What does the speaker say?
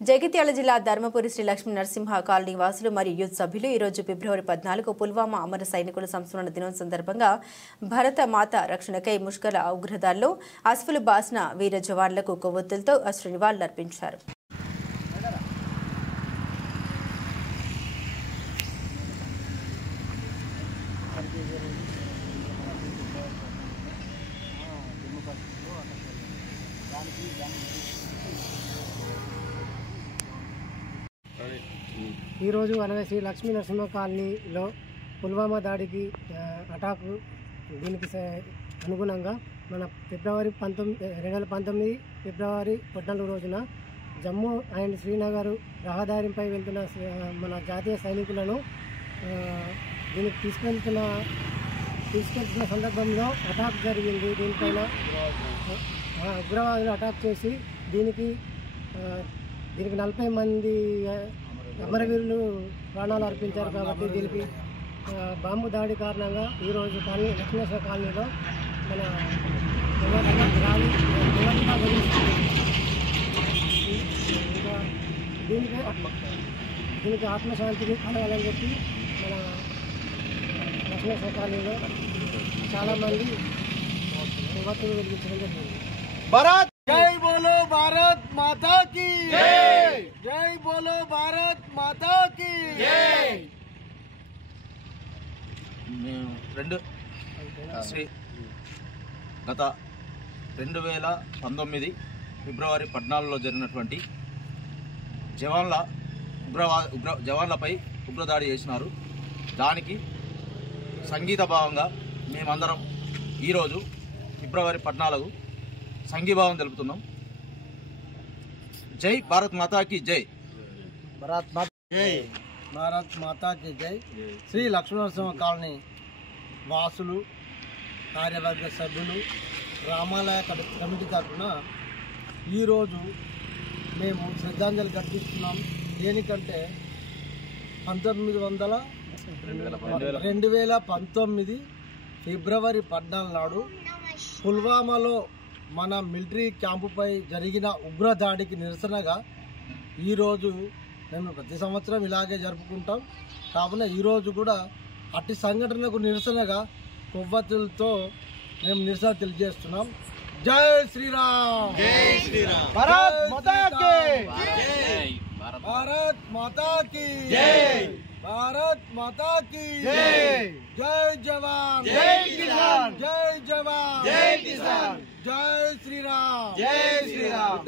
జగిత్యాల జిల్లా ధర్మపురి శ్రీ లక్ష్మీ నరసింహ కాలనీ వాసులు మరియు యూత్ సభ్యులు ఈ రోజు ఫిబ్రవరి 14 పుల్వామా అమర సైనికుల సంస్మరణ దినోత్సవం సందర్భంగా భారత మాత రక్షణకై ముష్కర ఉగ్రదాల్లో అస్ఫులు బాసిన వీర జవాన్లకు కొవ్వొత్తులతో అశ్రు నివాళులర్పించారు. ఈరోజు శ్రీ లక్ష్మీ నరసింహ కాలనీలో పుల్వామా దాడికి అటాక్ దీనికి అనుగుణంగా మన ఫిబ్రవరి 2019 ఫిబ్రవరి 14 రోజున జమ్మూ అండ్ శ్రీనగర్ రహదారిపై వెళ్తున్న మన జాతీయ సైనికులను దీనికి తీసుకెళ్తున్న సందర్భంలో అటాక్ జరిగింది. దీనిపైన ఉగ్రవాదులు అటాక్ చేసి దీనికి 40 మంది అమరవీరులు ప్రాణాలు అర్పించారు. కాబట్టి దీనికి బాంబు దాడి కారణంగా ఈరోజు లక్ష్మీనరసింహ కాలనీలో మన దీనికి ఆత్మశాంతిని కలగాలని చెప్పి మన లక్ష్మీనరసింహ కాలనీలో చాలామంది కొవ్వొత్తులు వెలిగించడం జరిగింది. जय बोलो भारत माता की जय, जय बोलो भारत माता की जय. గత 2019 ఫిబ్రవరి 14లో జరిగినటువంటి జవాన్లపై ఉగ్రదాడి చేసినారు. దానికి సంగీత భావంగా మేమందరం ఈరోజు ఫిబ్రవరి 14 సంఘీభావం తెలుపుతున్నాం. జై భారత్ మాతాకి జై. భారత్ మాతాకి జై. శ్రీ లక్ష్మీనరసింహ కాలనీ వాసులు, కార్యవర్గ సభ్యులు, రామాలయ కమిటీ తరఫున ఈరోజు మేము శ్రద్ధాంజలి ఘటిస్తున్నాం. దేనికంటే 2019 ఫిబ్రవరి 14 నాడు పుల్వామాలో మన మిలిటరీ క్యాంపుపై జరిగిన ఉగ్రదాడికి నిరసనగా ఈరోజు మేము ప్రతి సంవత్సరం ఇలాగే జరుపుకుంటాం. కావున ఈరోజు కూడా అట్టి సంఘటనకు నిరసనగా కొవ్వొత్తులతో మేము నిరసన తెలియజేస్తున్నాం. జై శ్రీరామ్, జై శ్రీరామ్, భారత్ మాతా కీ జై, భారత్ మాతా కీ జై, భారత్ మాతా కీ జై. జై జవాన్, జై కిసాన్, జై జవాన్, జై కిసాన్, జై శ్రీరామ్, జై శ్రీరామ్.